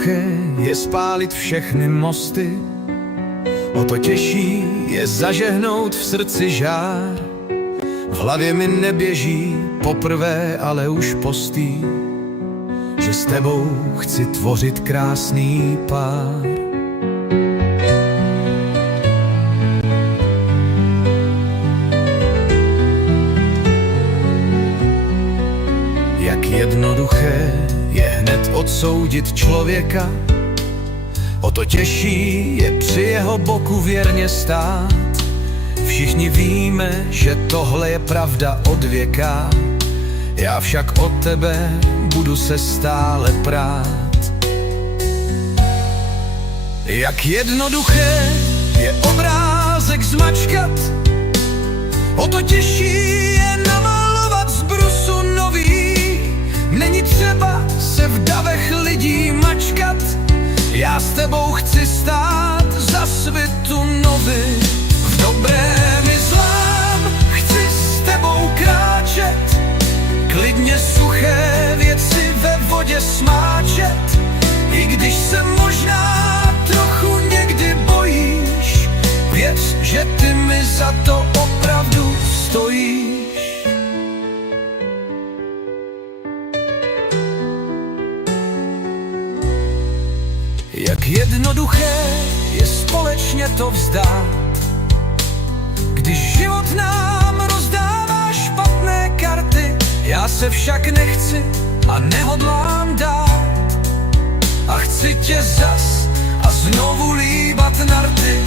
jednoduché je spálit všechny mosty, o to těžší je zažehnout v srdci žár. V hlavě mi neběží poprvé, ale už postý, že s tebou chci tvořit krásný pár. Jak jednoduché je hned odsoudit člověka, o to těžší je při jeho boku věrně stát. Všichni víme, že tohle je pravda od věka, já však od tebe budu se stále prát. Jak jednoduché je obrázek zmačkat, o to těžší je namalovat z brusu nový. Není třeba se v davech lidí mačkat, já s tebou chci stát za svitu nový. V dobrém i zlém chci s tebou kráčet, klidně suché věci ve vodě smáčet. I když se možná trochu někdy bojíš, věř, že ty mi za to opravdu stojíš. Jak jednoduché je společně to vzdát, když život nám rozdává špatné karty. Já se však nechci a nehodlám dát, a chci tě zas a znovu líbat na rty.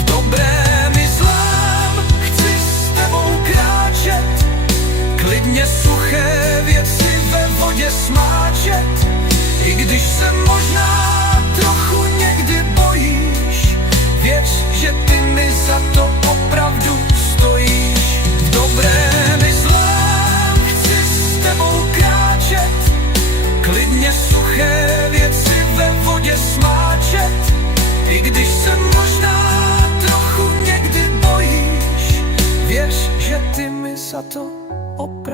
V dobrém i zlém chci s tebou kráčet, klidně suché věci ve vodě smáčet. I když se možná trochu někdy bojíš, věř, že ty mi za to opravdu stojíš. V dobrém i zlém chci s tebou kráčet, klidně suché věci ve vodě smáčet. I když se možná trochu někdy bojíš, věř, že ty mi za to opravdu